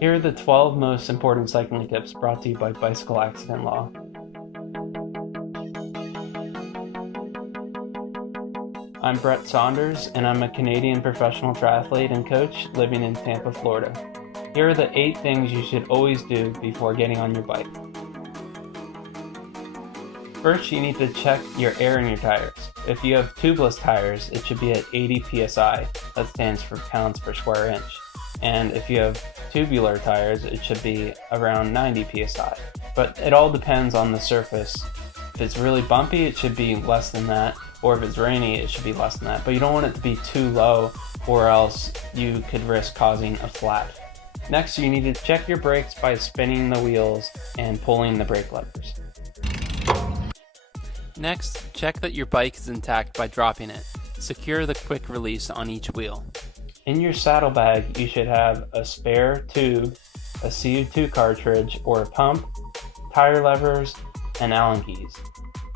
Here are the 12 most important cycling tips brought to you by Bicycle Accident Law. I'm Brett Saunders, and I'm a Canadian professional triathlete and coach living in Tampa, Florida. Here are the 8 things you should always do before getting on your bike. First, you need to check your air in your tires. If you have tubeless tires, it should be at 80 psi. That stands for pounds per square inch. And if you have tubular tires, it should be around 90 psi. But it all depends on the surface. If it's really bumpy, it should be less than that. Or if it's rainy, it should be less than that. But you don't want it to be too low, or else you could risk causing a flat. Next, you need to check your brakes by spinning the wheels and pulling the brake levers. Next, check that your bike is intact by dropping it. Secure the quick release on each wheel. In your saddlebag, you should have a spare tube, a CO2 cartridge or a pump, tire levers, and Allen keys.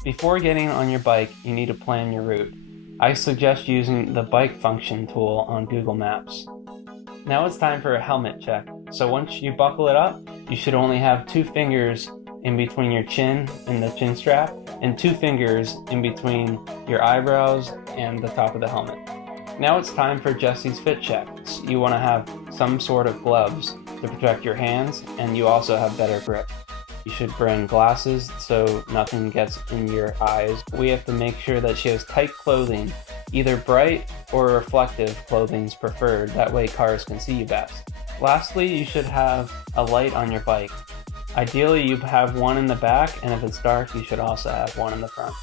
Before getting on your bike, you need to plan your route. I suggest using the bike function tool on Google Maps. Now it's time for a helmet check. So once you buckle it up, you should only have 2 fingers in between your chin and the chin strap, and 2 fingers in between your eyebrows and the top of the helmet. Now it's time for Jesse's fit checks. You want to have some sort of gloves to protect your hands, and you also have better grip. You should bring glasses so nothing gets in your eyes. We have to make sure that she has tight clothing. Either bright or reflective clothing is preferred, that way cars can see you best. Lastly, you should have a light on your bike. Ideally, you have one in the back, and if it's dark, you should also have one in the front.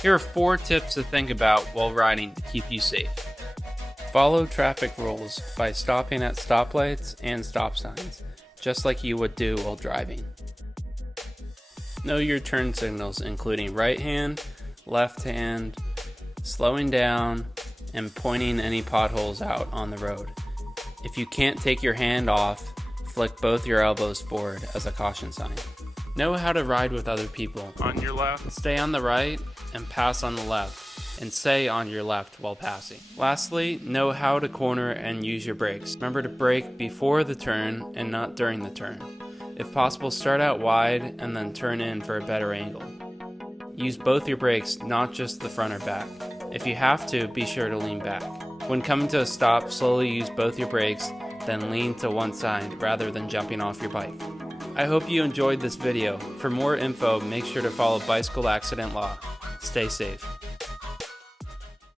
Here are 4 tips to think about while riding to keep you safe. Follow traffic rules by stopping at stoplights and stop signs, just like you would do while driving. Know your turn signals, including right hand, left hand, slowing down, and pointing any potholes out on the road. If you can't take your hand off, flick both your elbows forward as a caution sign. Know how to ride with other people. On your left, stay on the right and pass on the left, and stay on your left while passing. Lastly, know how to corner and use your brakes. Remember to brake before the turn and not during the turn. If possible, start out wide and then turn in for a better angle. Use both your brakes, not just the front or back. If you have to, be sure to lean back. When coming to a stop, slowly use both your brakes, then lean to one side rather than jumping off your bike. I hope you enjoyed this video. For more info, make sure to follow Bicycle Accident Law. Stay safe.